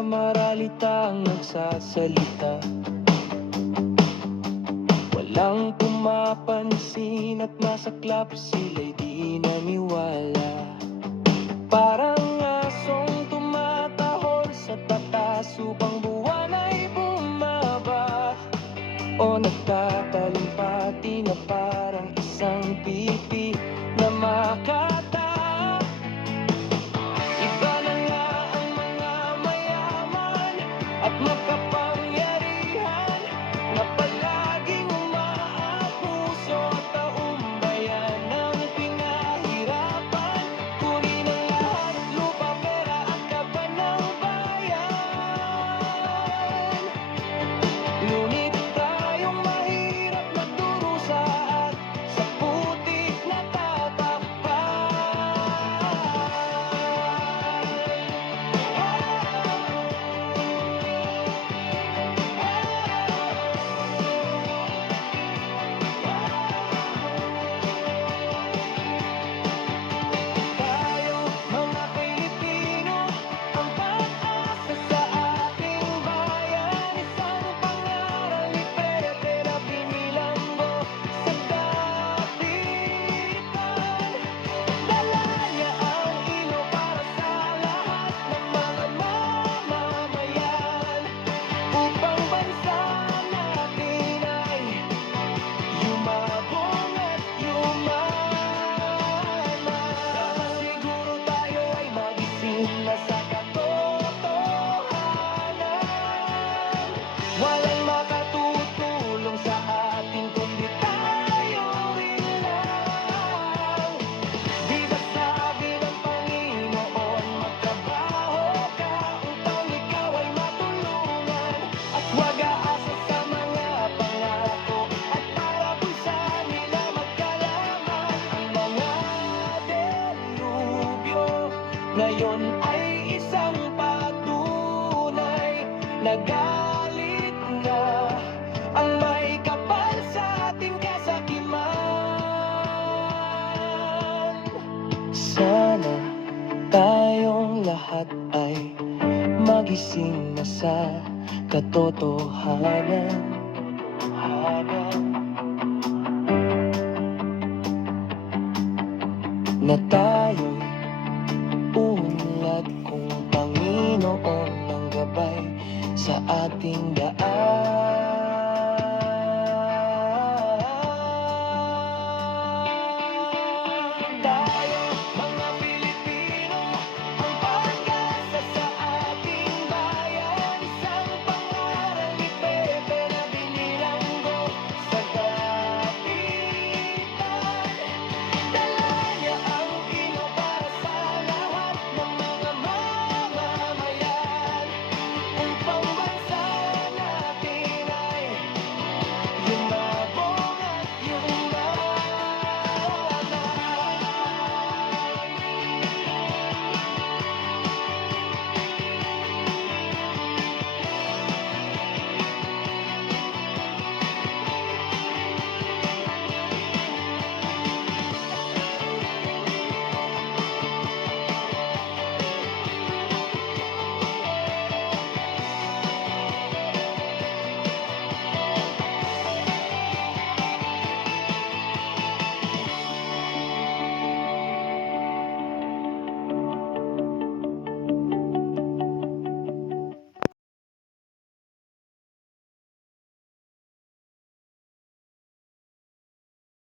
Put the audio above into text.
mga maralitang nagsasalita. Walang pumapansin at masaklap, sila'y di naniwala. Parang asong tumatahol sa tatas upang buwan ay bumaba, o nagtatalumpati na parang isang pipi na makata. Iba na nga ang mga mayaman at makapangyarihan na palaging umaabuso at taumbayan ng pinahirapan. Kunin ang lahat, lupa, pera at kaban ng bayan. Ngunit tayong mahirap magdurusa at sa putik natatakpan. Tayo, mga Pilipino, ang pag-asa sa ating bayan. Isang pangaral ni Pepe na binilanggo sa dapitan. Dala niya ang ilo para sa lahat ng mga mamamayan, upang bansa natin ay yumabong at yumaman. Dapat siguro tayo ay magising na sa katotohanan. Walang makatutulong sa atin kundi tayo rin lang. Di ba sabi ng Panginoon, magtrabaho ka upang ikaw ay matulungan, at huwag aasa sa mga pangako at para bulsa nila magkalaman. Ang mga delubyo ngayon ay isang patunay na galit na ang may kapal sa ating kasakiman. Sana tayong lahat ay magising na sa katotohanan. Na tayo'y umunlad kung Panginoon ang gabay sa ating daan.